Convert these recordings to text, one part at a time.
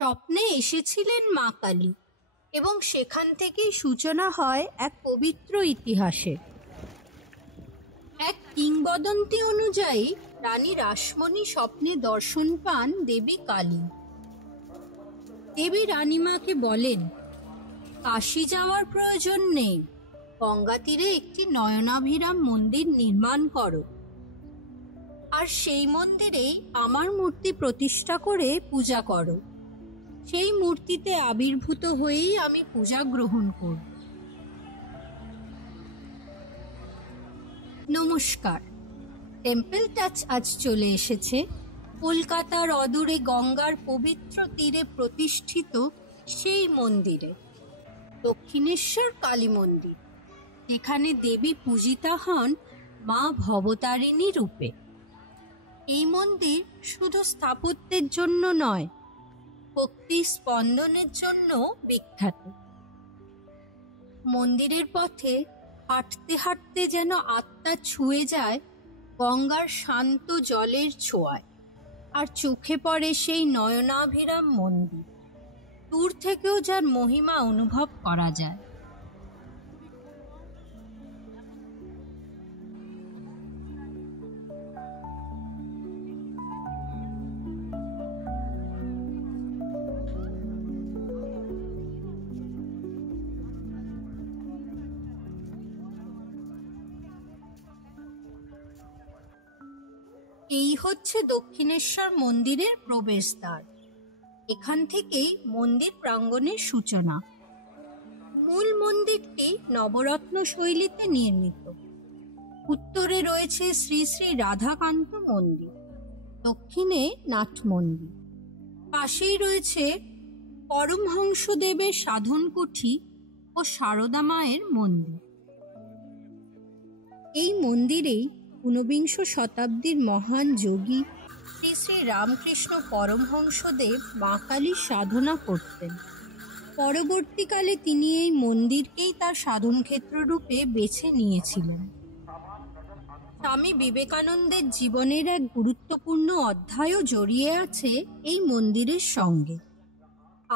স্বপ্নে এসেছিলেন মা কালী এবং সেখান থেকেই সূচনা হয় এক পবিত্র ইতিহাসের। এক কিংবদন্তি অনুযায়ী রানী রাসমণি স্বপ্নে দর্শন পান দেবী কালী। দেবী রানীমাকে বলেন, কাশী যাওয়ার প্রয়োজন নেই, গঙ্গা তীরে একটি নয়নাভিরাম মন্দির নির্মাণ করো, আর সেই মন্দিরেই আমার মূর্তি প্রতিষ্ঠা করে পূজা করো। সেই মূর্তিতে আবির্ভূত হয়েই আমি পূজা গ্রহণ করব। নমস্কার, টেম্পল টাচ আজ চলে এসেছে কলকাতার অদূরে গঙ্গার পবিত্র তীরে প্রতিষ্ঠিত সেই মন্দিরে, দক্ষিণেশ্বর কালী মন্দির, যেখানে দেবী পূজিতা হন মা ভবতারিণী রূপে। এই মন্দির শুধু স্থাপত্যের জন্য নয়, ভক্তি স্পন্দনের জন্য বিখ্যাত। মন্দিরের পথে হাঁটতে হাঁটতে যেন আত্মা ছুঁয়ে যায় গঙ্গার শান্ত জলের ছোঁয়ায়, আর চোখে পড়ে সেই নয়নাভিরাম মন্দির, দূর থেকেও যার মহিমা অনুভব করা যায়। এই হচ্ছে দক্ষিণেশ্বর মন্দিরের প্রবেশদ্বার। এখান থেকেই মন্দির প্রাঙ্গণের সূচনা। মূল মন্দিরটি নবরত্ন শৈলীতে নির্মিত। উত্তরে রয়েছে শ্রী শ্রী রাধাকান্ত মন্দির, দক্ষিণে নাট মন্দির, পাশেই রয়েছে পরমহংসদেবের সাধনকুঠি ও সারদা মায়ের মন্দির। এই মন্দিরেই ঊনবিংশ শতাব্দীর মহান যোগী শ্রী শ্রী রামকৃষ্ণ পরমহংসদেব মা কালীর সাধনা করতেন। পরবর্তীকালে তিনি এই মন্দিরকেই তার সাধনক্ষেত্র রূপে বেছে নিয়েছিলেন। স্বামী বিবেকানন্দের জীবনের এক গুরুত্বপূর্ণ অধ্যায়ও জড়িয়ে আছে এই মন্দিরের সঙ্গে।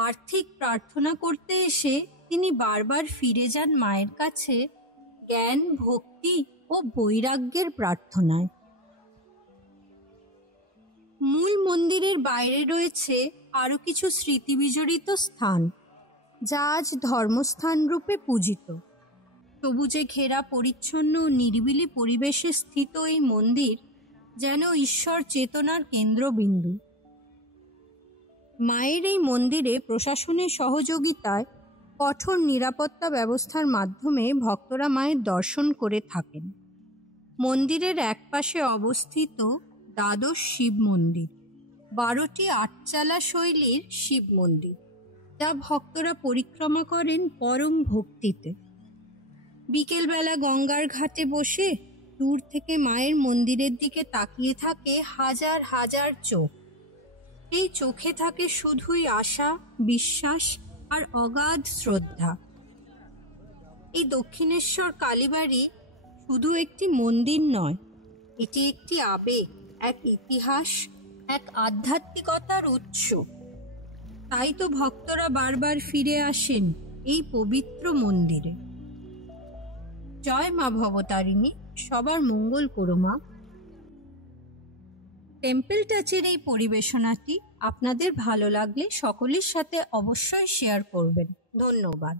আর্থিক প্রার্থনা করতে এসে তিনি বারবার ফিরে যান মায়ের কাছে জ্ঞান, ভক্তি ও বৈরাগ্যের প্রার্থনায়। মূল মন্দিরের বাইরে রয়েছে আরো কিছু স্মৃতিবিজড়িত স্থান, যা আজ ধর্মস্থান রূপে পূজিত। সবুজে ঘেরা পরিচ্ছন্ন ও নিরিবিলি পরিবেশে স্থিত এই মন্দির যেন ঈশ্বর চেতনার কেন্দ্রবিন্দু। মায়ের এই মন্দিরে প্রশাসনের সহযোগিতায় কঠোর নিরাপত্তা ব্যবস্থার মাধ্যমে ভক্তরা মায়ের দর্শন করে থাকেন। মন্দিরের একপাশে অবস্থিত দ্বাদশ শিব মন্দির, 12টি আটচালা শৈলীর শিব মন্দির, যা ভক্তরা পরিক্রমা করেন পরম ভক্তিতে। বিকেলবেলা গঙ্গার ঘাটে বসে দূর থেকে মায়ের মন্দিরের দিকে তাকিয়ে থাকে হাজার হাজার চোখ। এই চোখে থাকে শুধুই আশা, বিশ্বাস আর অগাধ শ্রদ্ধা। এই দক্ষিণেশ্বর কালীবাড়ি শুধু একটি মন্দির নয়, এটি একটি আবেগ, এক ইতিহাস, এক আধ্যাত্মিকতার উৎস। তাই তো ভক্তরা বারবার ফিরে আসেন এই পবিত্র মন্দিরে। জয় মা ভবতারিণী, সবার মঙ্গল করো মা। টেম্পল টাচের এই পরিবেশনাটি আপনাদের ভালো লাগলে সকলের সাথে অবশ্যই শেয়ার করবেন। ধন্যবাদ।